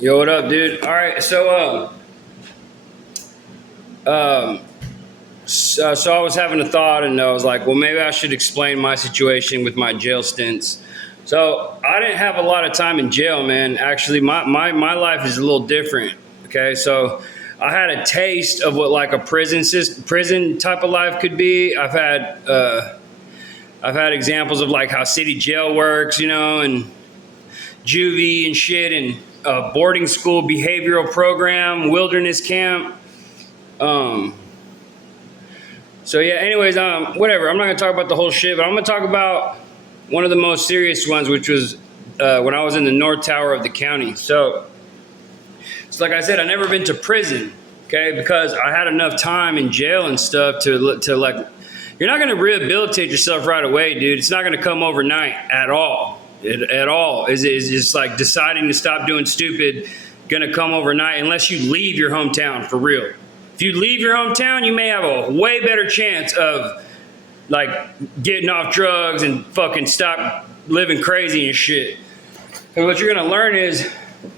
Yo, what up, dude? All right, so I was having a thought, and I was like, well, maybe I should explain my situation with my jail stints. So I didn't have a lot of time in jail, man. Actually, my life is a little different. Okay, so I had a taste of what like a prison type of life could be. I've had examples of like how city jail works, and juvie and shit, and boarding school behavioral program, wilderness camp. Um, so yeah. Anyways, whatever. I'm not gonna talk about the whole shit, but I'm gonna talk about one of the most serious ones, which was when I was in the North Tower of the county. So like I said, I never been to prison. Okay, because I had enough time in jail and stuff to like. You're not gonna rehabilitate yourself right away, dude. It's not gonna come overnight at all. At all. Is just like deciding to stop doing stupid gonna come overnight unless you leave your hometown for real. If you leave your hometown, you may have a way better chance of like getting off drugs and fucking stop living crazy and shit. Because what you're gonna learn is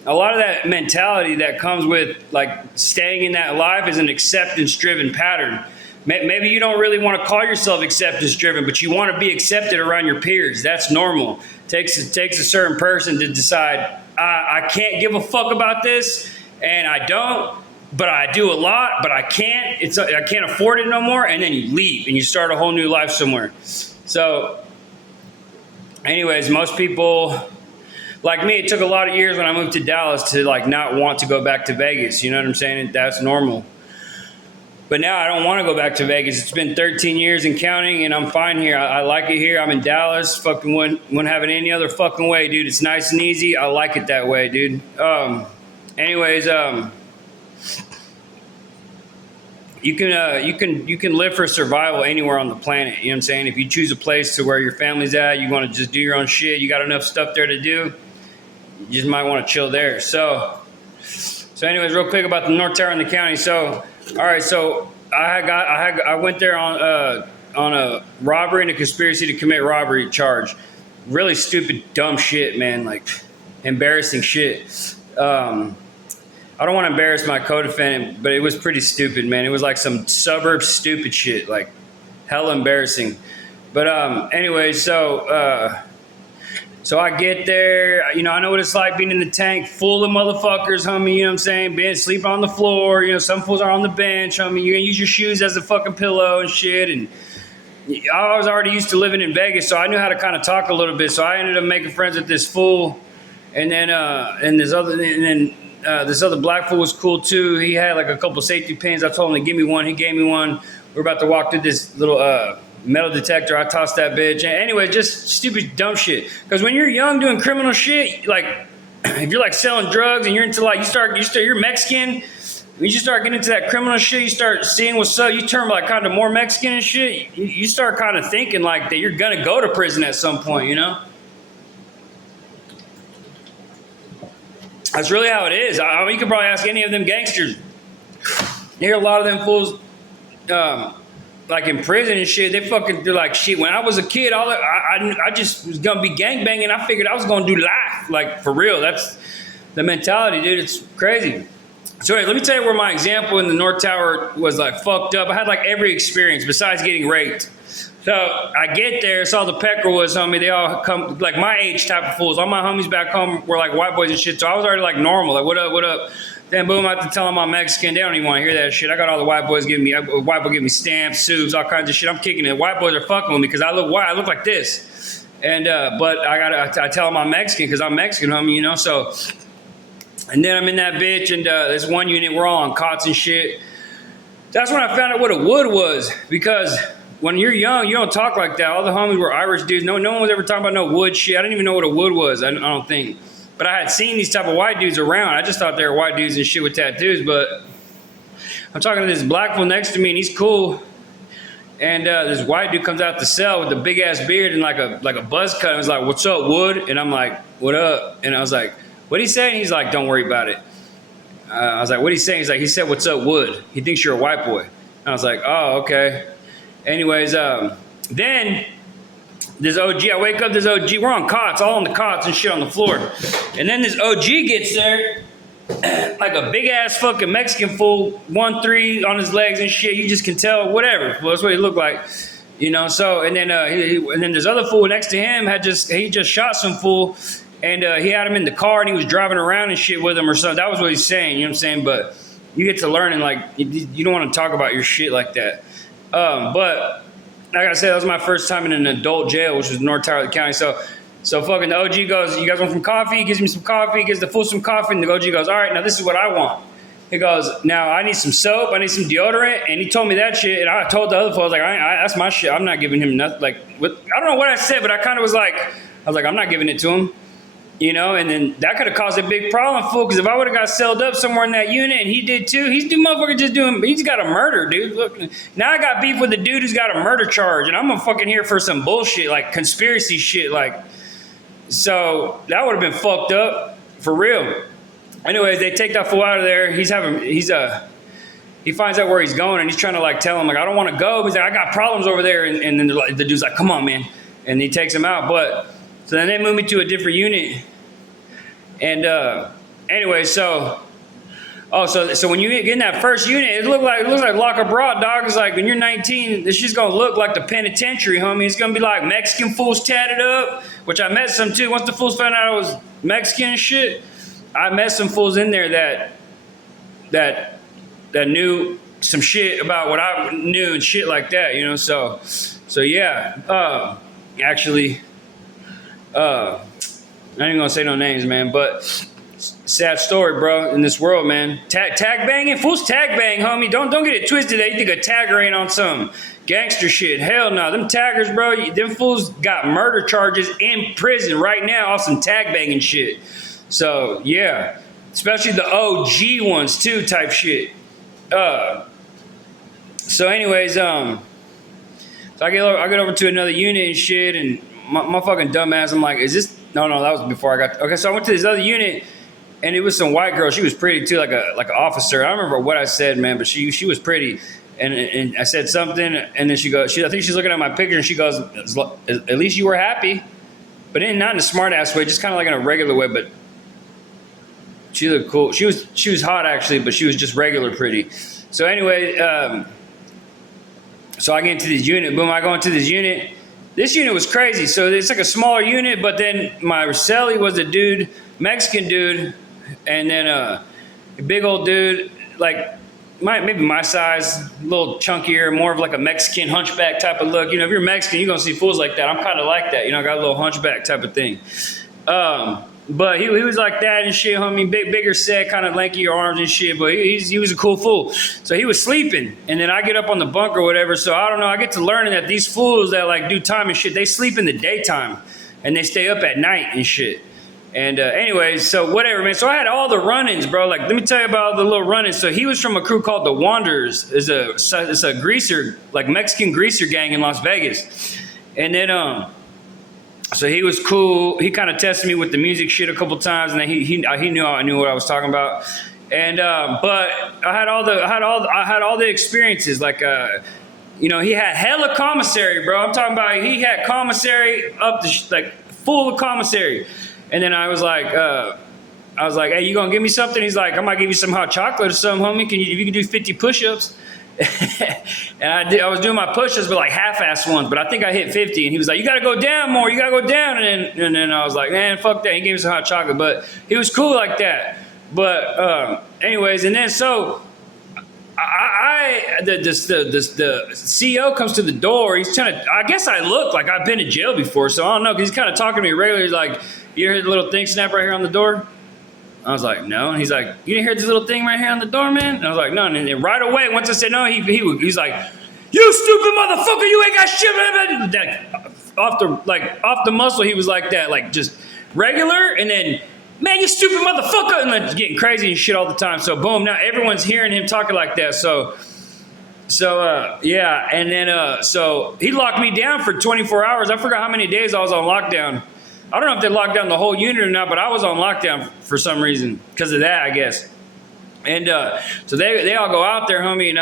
a lot of that mentality that comes with like staying in that life is an acceptance driven pattern. Maybe you don't really want to call yourself acceptance driven, but you want to be accepted around your peers. That's normal. Takes a certain person to decide, I can't give a fuck about this, and I don't, but I do a lot, but I can't. I can't afford it no more, and then you leave and you start a whole new life somewhere. So, anyways, most people like me, it took a lot of years when I moved to Dallas to like not want to go back to Vegas. You know what I'm saying? That's normal. But now I don't want to go back to Vegas. It's been 13 years and counting, and I'm fine here. I like it here. I'm in Dallas. Fucking wouldn't have it any other fucking way, dude. It's nice and easy. I like it that way, dude. Anyways, you can live for survival anywhere on the planet. You know what I'm saying? If you choose a place to where your family's at, you want to just do your own shit. You got enough stuff there to do. You just might want to chill there. So anyways, real quick about the North Tower in the county. So, all right, so I went there on a robbery and a conspiracy to commit robbery charge. Really stupid, dumb shit, man. Like embarrassing shit. I don't want to embarrass my co-defendant, but it was pretty stupid, man. It was like some suburb stupid shit, like hella embarrassing. But anyway, so I get there, I know what it's like being in the tank full of motherfuckers, homie, you know what I'm saying? Being sleeping on the floor, some fools are on the bench, homie. You're gonna use your shoes as a fucking pillow and shit. And I was already used to living in Vegas, so I knew how to kind of talk a little bit. So I ended up making friends with this fool, and then this other black fool was cool too. He had like a couple safety pins. I told him to give me one. He gave me one. We're about to walk through this little metal detector. I tossed that bitch. Anyway, just stupid, dumb shit. Because when you're young doing criminal shit, like if you're like selling drugs and you're into like you're Mexican. When you start getting into that criminal shit, you start seeing what's up. You turn like kind of more Mexican and shit. You start kind of thinking like that you're gonna go to prison at some point. That's really how it is. I mean, you could probably ask any of them gangsters. You hear a lot of them fools, like in prison and shit. They're like shit. When I was a kid, I just was gonna be gangbanging. I figured I was gonna do life, like for real. That's the mentality, dude. It's crazy. So anyway, let me tell you where my example in the North Tower was like fucked up. I had like every experience besides getting raped. So I get there, it's all the Peckerwoods, homie. They all come like my age type of fools. All my homies back home were like white boys and shit. So I was already like normal, like what up, what up. Then boom, I have to tell them I'm Mexican. They don't even want to hear that shit. I got all the white boys giving me stamps, suits, all kinds of shit. I'm kicking it. White boys are fucking with me because I look white. I look like this. And but I tell them I'm Mexican because I'm Mexican, homie. So. And then I'm in that bitch, and this one unit, we're all on cots and shit. That's when I found out what a wood was, because when you're young, you don't talk like that. All the homies were Irish dudes. No one was ever talking about no wood shit. I didn't even know what a wood was, I don't think. But I had seen these type of white dudes around. I just thought they were white dudes and shit with tattoos. But I'm talking to this black fool next to me, and he's cool. And this white dude comes out the cell with a big-ass beard and like a buzz cut. And he's like, what's up, Wood? And I'm like, what up? And I was like, what'd he say? And he's like, don't worry about it. I was like, what'd he say? He's like, he said, what's up, Wood? He thinks you're a white boy. And I was like, oh, okay. Anyways, then this OG, I wake up, this OG, we're on cots, all on the cots and shit on the floor. And then this OG gets there, like a big ass fucking Mexican fool, 1-3 on his legs and shit. You just can tell, whatever. Well, that's what he looked like, you know. So and then and then this other fool next to him he just shot some fool, and he had him in the car and he was driving around and shit with him or something. That was what he's saying, you know what I'm saying? But you get to learn and like you don't want to talk about your shit like that. But like I said, that was my first time in an adult jail, which was North Tyler County. So fucking the OG goes, you guys want some coffee? He gives me some coffee, gives the fool some coffee, and the OG goes, all right, now this is what I want. He goes, now I need some soap, I need some deodorant, and he told me that shit, and I told the other fool, I was like, that's my shit, I'm not giving him nothing. Like, I don't know what I said, but I kind of was like, I'm not giving it to him. You know, and then that could have caused a big problem, fool, because if I would have got celled up somewhere in that unit and he did too, he's got a murder, dude. Look, now I got beef with the dude who's got a murder charge, and I'm gonna fucking here for some bullshit, like conspiracy shit, like, so that would have been fucked up, for real. Anyways, they take that fool out of there, he finds out where he's going, and he's trying to like tell him, like, I don't want to go, he's like, I got problems over there, and then the dude's like, come on, man, and he takes him out, so then they moved me to a different unit. And anyway, so when you get in that first unit, it looks like lock up raw, dog. It's like when you're 19, this shit's gonna look like the penitentiary, homie. It's gonna be like Mexican fools tatted up, which I met some too. Once the fools found out I was Mexican and shit, I met some fools in there that knew some shit about what I knew and shit like that, you know. So yeah, actually. I ain't even gonna say no names, man, but sad story, bro, in this world, man. Tag banging? Fools tag bang, homie. Don't get it twisted that you think a tagger ain't on some gangster shit. Hell no. Them taggers, bro, them fools got murder charges in prison right now off some tag banging shit. So, yeah. Especially the OG ones, too, type shit. So anyways, so I get over to another unit and shit, and my fucking dumbass, I'm like, is this... No, that was before I got... Okay, so I went to this other unit, and it was some white girl. She was pretty, too, like an officer. I don't remember what I said, man, but she was pretty. And I said something, and then she goes... I think she's looking at my picture, and she goes, at least you were happy. But not in a smart-ass way, just kind of like in a regular way, but... She looked cool. She was hot, actually, but she was just regular pretty. So anyway, so I get into this unit. Boom, I go into this unit... This unit was crazy. So it's like a smaller unit, but then my cellie was a dude, Mexican dude, and then a big old dude, like maybe my size, a little chunkier, more of like a Mexican hunchback type of look. You know, if you're Mexican, you're gonna see fools like that. I'm kind of like that. You know, I got a little hunchback type of thing. But he was like that and shit, homie. Bigger set, kind of lankier arms and shit. But he was a cool fool. So he was sleeping, and then I get up on the bunk or whatever. So I don't know. I get to learning that these fools that like do time and shit, they sleep in the daytime, and they stay up at night and shit. And anyways, so whatever, man. So I had all the run-ins, bro. Like, let me tell you about the little run-ins. So he was from a crew called the Wanderers. It's a greaser, like Mexican greaser gang in Las Vegas. And then so he was cool. He kind of tested me with the music shit a couple times, and then he knew I knew what I was talking about. And but I had all the experiences. Like you know, he had hella commissary, bro. I'm talking about he had commissary up the like full of commissary. And then I was like, hey, you gonna give me something? He's like, I might give you some hot chocolate or something, homie. If you can do 50 push-ups. And I was doing my push-ups, but like half-ass ones. But I think I hit 50. And he was like, you gotta go down more. You gotta go down. And then I was like, man, fuck that. He gave me some hot chocolate, but he was cool like that. But anyways, and then so the CEO comes to the door. He's trying to. I guess I look like I've been to jail before, so I don't know. Cause he's kind of talking to me regularly. He's like, you hear the little thing snap right here on the door? I was like, no. And he's like, you didn't hear this little thing right here on the door, man? And I was like, no. And then right away, once I said no, he's like, you stupid motherfucker, you ain't got shit. Off the muscle, he was like that, like just regular. And then, man, you stupid motherfucker, and like getting crazy and shit all the time. So boom, now everyone's hearing him talking like that. So yeah. And then so he locked me down for 24 hours. I forgot how many days I was on lockdown. I don't know if they locked down the whole unit or not, but I was on lockdown for some reason because of that, I guess. And so they all go out there, homie, and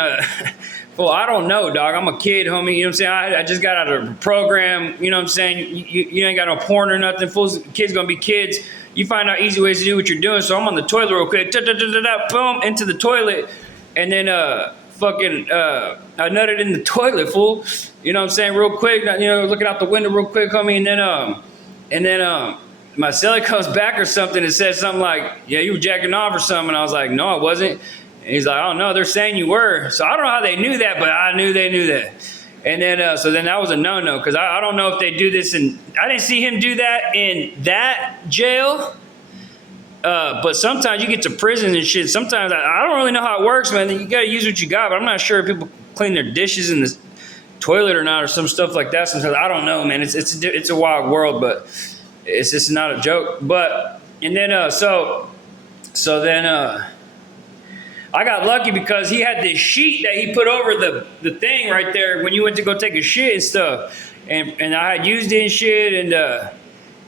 well, I don't know, dog. I'm a kid, homie. You know what I'm saying? I just got out of a program. You know what I'm saying? You ain't got no porn or nothing. Fools, kids gonna be kids. you find out easy ways to do what you're doing. So I'm on the toilet real quick, boom, into the toilet, and then I nutted in the toilet, fool. You know what I'm saying? Real quick, looking out the window real quick, homie, and then my celly comes back or something and says something like, yeah, you were jacking off or something. And I was like, no, I wasn't. And he's like, I don't know, they're saying you were. So I don't know how they knew that, but I knew they knew that. And then, so then that was a no-no, because I don't know if they do this, and I didn't see him do that in that jail. But sometimes you get to prison and shit. Sometimes I don't really know how it works, man. You got to use what you got, but I'm not sure if people clean their dishes in the toilet or not, or some stuff like that. Sometimes I don't know, man. It's a wild world, but it's just not a joke. But and then so then I got lucky because he had this sheet that he put over the thing right there when you went to go take a shit and stuff, and I had used it and shit, and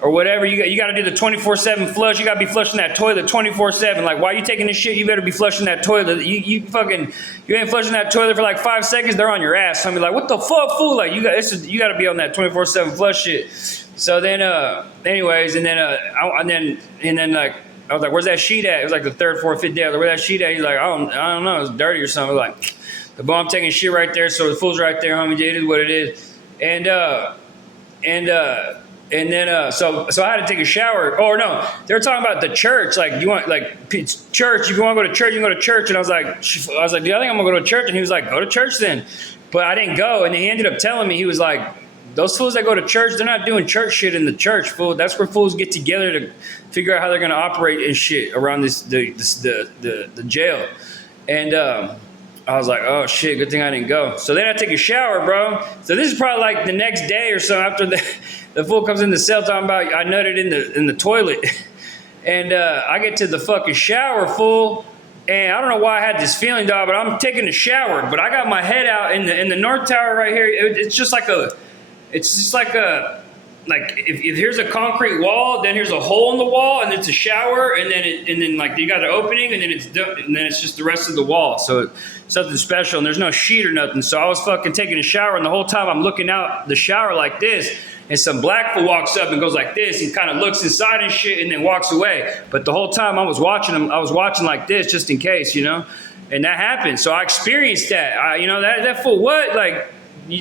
or whatever. You got to do the 24/7 flush. You got to be flushing that toilet 24/7. Like, while you taking this shit, you better be flushing that toilet. You ain't flushing that toilet for like 5 seconds, they're on your ass. So I'm like, what the fuck, fool? Like, you got to be on that 24/7 flush shit. So then, anyways, and then like, I was like, where's that sheet at? It was like the third, fourth, fifth day. I was like, where's that sheet at? He's like, I don't know, it's dirty or something. I was like, boom, I'm taking shit right there. So the fool's right there, homie. It is what it is. And then so I had to take a shower. Oh no, they were talking about the church. Like, you want church? If you want to go to church, you can go to church. And I was like, dude, I think I'm gonna go to church. And he was like, go to church then. But I didn't go. And then he ended up telling me, he was like, those fools that go to church, they're not doing church shit in the church, fool. That's where fools get together to figure out how they're gonna operate and shit around the jail. And I was like, oh shit, good thing I didn't go. So then I take a shower, bro. So this is probably like the next day or so after the fool comes in the cell talking about I nutted in the toilet. And I get to the fucking shower, fool. And I don't know why I had this feeling, dog, but I'm taking a shower. But I got my head out in the North Tower right here. It's just like if here's a concrete wall, then here's a hole in the wall, and it's a shower, and then like you got an opening, and then it's just the rest of the wall. So it's something special, and there's no sheet or nothing. So I was fucking taking a shower, and the whole time I'm looking out the shower like this, and some black fool walks up and goes like this. He kind of looks inside and shit, and then walks away. But the whole time I was watching him, I was watching like this just in case, and that happened. So I experienced that. That fool, what, like.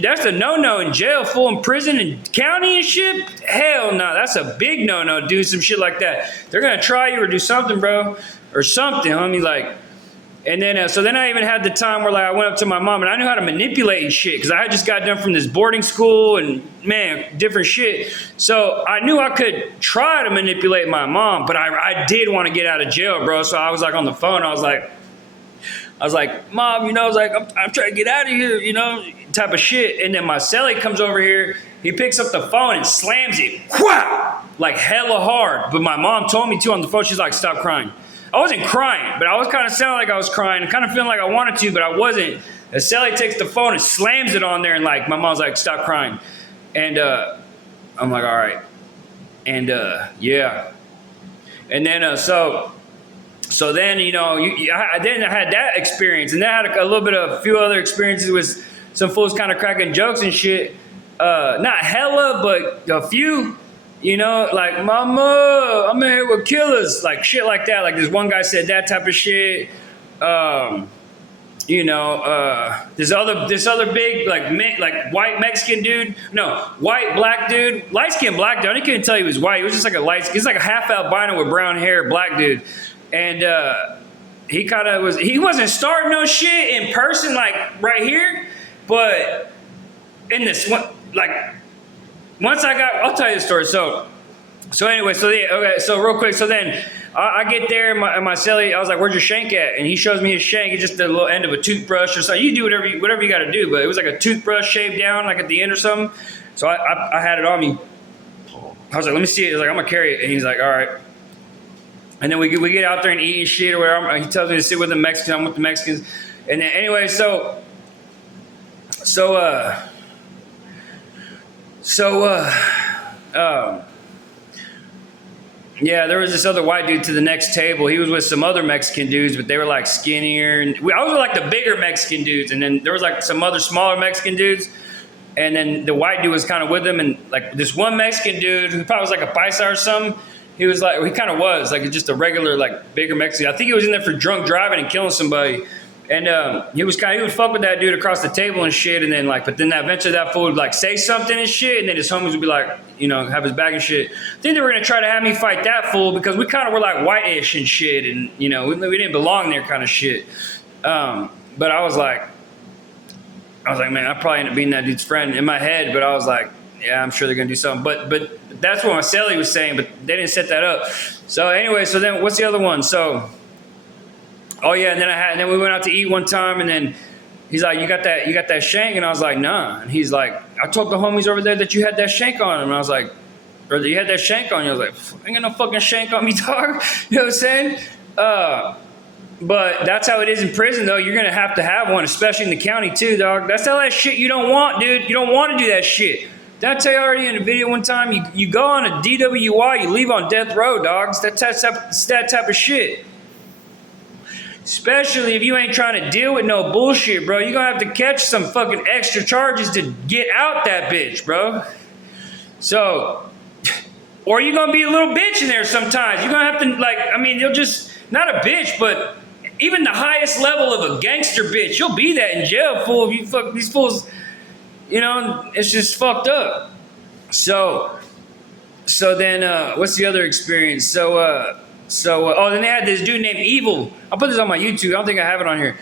That's a no-no in jail, fool, in prison and county and shit. Hell no, that's a big no-no. Do some shit like that. They're gonna try you or do something, bro, or something, homie. Like, and then so then I even had the time where like I went up to my mom and I knew how to manipulate and shit because I had just got done from this boarding school and man, different shit. So I knew I could try to manipulate my mom, but I did want to get out of jail, bro. So I was like on the phone. I was like, Mom, I was like, I'm trying to get out of here, type of shit. And then my celly comes over here. He picks up the phone and slams it, whap, like hella hard. But my mom told me to on the phone. She's like, stop crying. I wasn't crying, but I was kind of sounding like I was crying and kind of feeling like I wanted to, but I wasn't. The celly takes the phone and slams it on there, and like my mom's like, stop crying. And I'm like, all right. And yeah. And then So then, then I had that experience, and then I had a few other experiences with some fools kind of cracking jokes and shit. Not hella, but a few, like, Mama, I'm in here with killers, like shit like that. Like this one guy said that type of shit. This other big, like white Mexican dude, white black dude, light-skinned black dude. I couldn't tell he was white. He was just like he's like a half albino with brown hair, black dude. And he wasn't starting no shit in person, like right here, but in this one, like once I'll tell you the story. So anyway, so real quick, so then I get there, my celly, I was like, where's your shank at? And he shows me his shank. It's just the little end of a toothbrush or something. You do whatever you got to do, but it was like a toothbrush shaved down, like at the end or something. So I had it on me. I was like, let me see it. He's like, I'm gonna carry it, and he's like, all right. And then we get out there and eat shit or whatever. He tells me to sit with the Mexicans. I'm with the Mexicans. And then anyway, yeah, there was this other white dude to the next table. He was with some other Mexican dudes, but they were like skinnier. And I was with like the bigger Mexican dudes. And then there was like some other smaller Mexican dudes. And then the white dude was kind of with them. And like this one Mexican dude who probably was like a paisa or something, He was like, he kind of was like just a regular, like bigger Mexican. I think he was in there for drunk driving and killing somebody. And he would fuck with that dude across the table and shit. And then but then eventually that fool would like say something and shit. And then his homies would be like, have his back and shit. I think they were going to try to have me fight that fool because we kind of were like white-ish and shit. And, we didn't belong there kind of shit. But I was like, man, I probably ended up being that dude's friend in my head. But I was like, yeah, I'm sure they're going to do something. But that's what my celly was saying. But they didn't set that up. So anyway, so then what's the other one? So... oh yeah, and then we went out to eat one time, and then he's like, "You got that shank?" And I was like, "Nah." And he's like, "I told the homies over there that you had that shank on him." And I was like, "Or that you had that shank on you?" I was like, "I ain't got no fucking shank on me, dog." You know what I'm saying? But that's how it is in prison, though. You're gonna have to have one, especially in the county too, dog. That's all that shit you don't want, dude. You don't want to do that shit. Did I tell you already in the video one time? You go on a DWI, you leave on death row, dogs. That's that type of shit. Especially if you ain't trying to deal with no bullshit, bro. You're going to have to catch some fucking extra charges to get out that bitch, bro. So, or you're going to be a little bitch in there sometimes. You're going to have to, you'll just, not a bitch, but even the highest level of a gangster bitch, you'll be that in jail, fool. If you fuck these fools, it's just fucked up. So then, what's the other experience? So then they had this dude named Evil. I'll put this on my YouTube. I don't think I have it on here,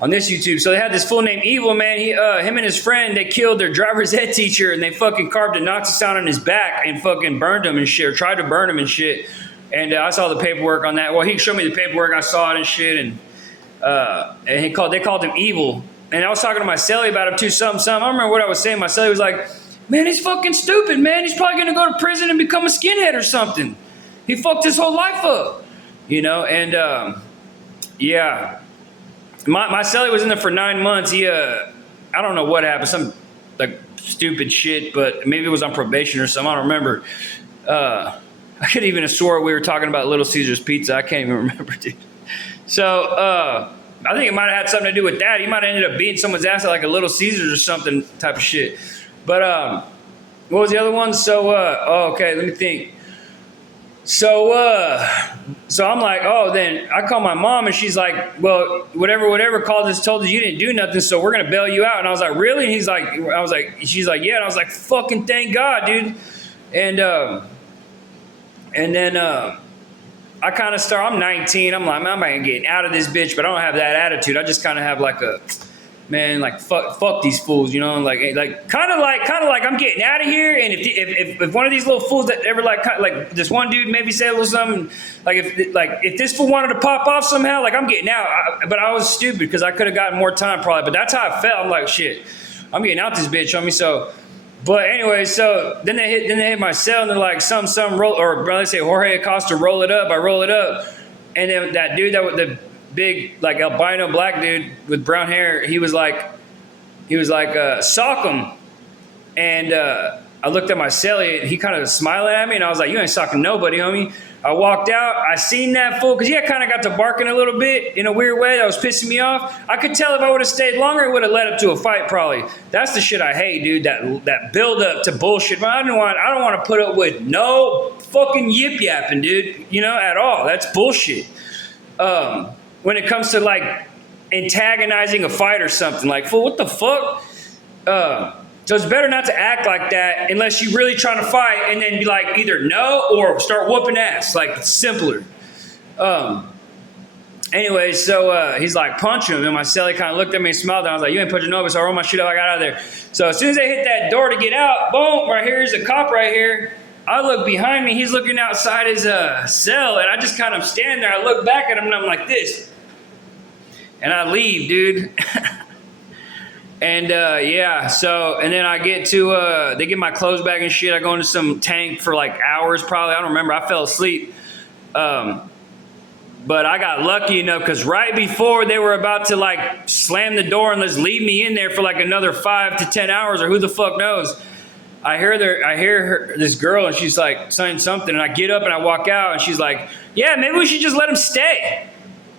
on this YouTube. So they had this fool named Evil, man. Him and his friend, they killed their driver's ed teacher, and they fucking carved a Nazi sign on his back and fucking burned him and shit, or tried to burn him and shit. And I saw the paperwork on that. Well, he showed me the paperwork. I saw it and shit. And they called him Evil. And I was talking to my celly about him too. Something. I don't remember what I was saying. My celly was like, "Man, he's fucking stupid, man. He's probably gonna go to prison and become a skinhead or something. He fucked his whole life up." And yeah. My celly was in there for 9 months. He, I don't know what happened. Some, like, stupid shit, but maybe it was on probation or something. I don't remember. I could even have swore we were talking about Little Caesars Pizza. I can't even remember, dude. So, I think it might have had something to do with that. He might have ended up beating someone's ass at, like, a Little Caesars or something type of shit. But, what was the other one? So, okay, let me think. So I'm like, oh, then I call my mom and she's like, well, whatever told us you didn't do nothing, so we're gonna bail you out. And I was like, really? And she's like, yeah. And I was like, fucking thank God, dude. And then I kind of I'm 19. I'm like, man, I'm getting out of this bitch, but I don't have that attitude. I just kind of have like a, man, like fuck these fools, like kind of like I'm getting out of here. And if one of these little fools that ever like this one dude maybe said a little something, if this fool wanted to pop off somehow, like I'm getting out. But I was stupid because I could have gotten more time probably. But that's how I felt. I'm like, shit, I'm getting out this bitch on me. So, but anyway, so then they hit my cell and they're like some roll, or let's say Jorge Acosta, roll it up. I roll it up, and then that dude the big, like, albino black dude with brown hair, he was like, sock him. And I looked at my celly, and he kind of smiled at me, and I was like, you ain't socking nobody, homie. I walked out, I seen that fool, because he had kind of got to barking a little bit in a weird way that was pissing me off. I could tell if I would have stayed longer, it would have led up to a fight probably. That's the shit I hate, dude, that build up to bullshit. I don't want to put up with no fucking yip yapping, dude, at all. That's bullshit. When it comes to like antagonizing a fight or something, like, fool, what the fuck? So it's better not to act like that unless you're really trying to fight, and then be like either no or start whooping ass. Like, it's simpler. Anyway, so he's like, punch him, and my celly kind of looked at me and smiled, and I was like, you ain't punching nobody. So I rolled my shit up, I got out of there. So as soon as they hit that door to get out, boom, right here's a cop right here. I look behind me, he's looking outside his cell, and I just kind of stand there. I look back at him, and I'm like this. And I leave, dude. And yeah, so, and then I get to, they get my clothes back and shit. I go into some tank for like hours probably. I don't remember. I fell asleep. But I got lucky enough because right before they were about to like slam the door and let's leave me in there for like another 5 to 10 hours or who the fuck knows, I hear this girl, and she's like saying something, and I get up and I walk out, and she's like, yeah, maybe we should just let him stay.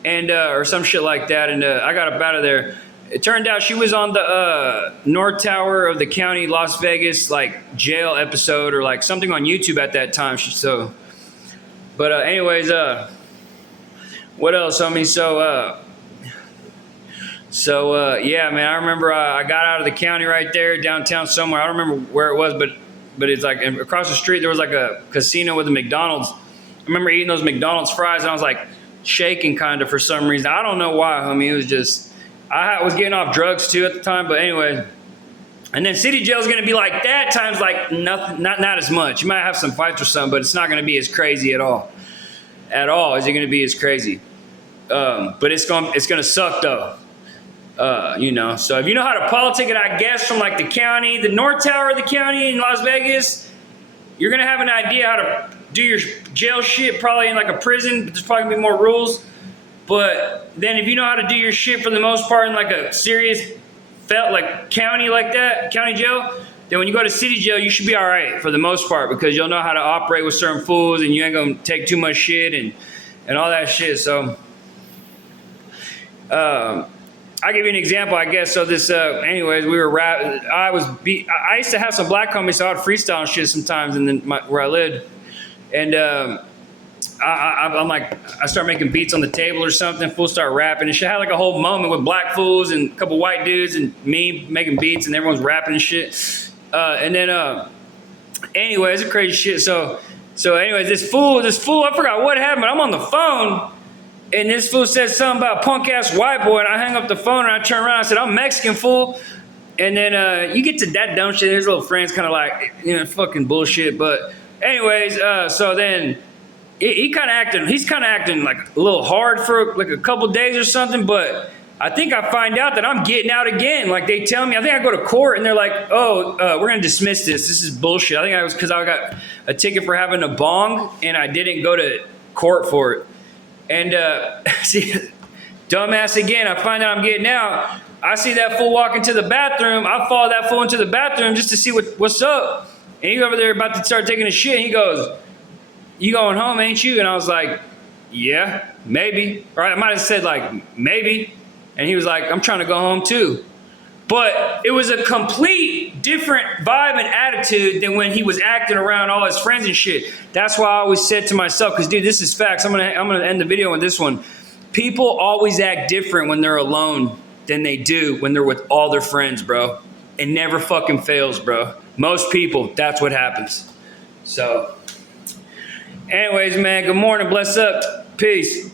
And or some shit like that, and I got up out of there. It turned out she was on the North Tower of the county Las Vegas like jail episode or like something on YouTube at that time. So But anyways, what else, homie? Yeah, man, I remember I got out of the county right there downtown somewhere. I don't remember where it was, but it's like across the street there was like a casino with a McDonald's. I remember eating those McDonald's fries and I was like shaking kind of for some reason. I don't know why, homie. It was just I was getting off drugs too at the time, but anyway. And then city jail is going to be like that times like nothing, not as much. You might have some fights or something, but it's not going to be as crazy at all. At all is it going to be as crazy? But it's going to suck though. So if you know how to politic it, I guess from like the county, the North Tower of the county in Las Vegas, you're going to have an idea how to do your jail shit probably in like a prison, but there's probably going to be more rules. But then if you know how to do your shit for the most part in like a serious like county like that, county jail, then when you go to city jail, you should be all right for the most part because you'll know how to operate with certain fools and you ain't going to take too much shit and all that shit. So, I'll give you an example, I guess. So this, anyways, we were I used to have some black homies, so I'd freestyle and shit sometimes, and then where I lived, and I'm like, I start making beats on the table or something. Fools start rapping, and shit. I had like a whole moment with black fools and a couple white dudes and me making beats, and everyone's rapping and shit. And then, anyways, it's crazy shit. So anyways, this fool, I forgot what happened. I'm on the phone. And this fool said something about punk ass white boy, and I hung up the phone and I turned around. I said, "I'm Mexican, fool." And then you get to that dumb shit. His little friends kind of like, fucking bullshit. But anyways, so then he's kind of acting like a little hard for like a couple days or something. But I think I find out that I'm getting out again. Like they tell me, I think I go to court and they're like, "Oh, we're gonna dismiss this. This is bullshit." I think I was because I got a ticket for having a bong and I didn't go to court for it. And see, dumbass again, I find out I'm getting out. I see that fool walk into the bathroom. I follow that fool into the bathroom just to see what's up. And he's over there about to start taking a shit. And he goes, "You going home, ain't you?" And I was like, "Yeah, maybe." Or I might have said like, "Maybe." And he was like, "I'm trying to go home too." But it was a complete different vibe and attitude than when he was acting around all his friends and shit. That's why I always said to myself, because dude, this is facts. I'm gonna end the video with this one. People always act different when they're alone than they do when they're with all their friends, bro. It never fucking fails, bro. Most people, that's what happens. So, anyways, man, good morning. Bless up. Peace.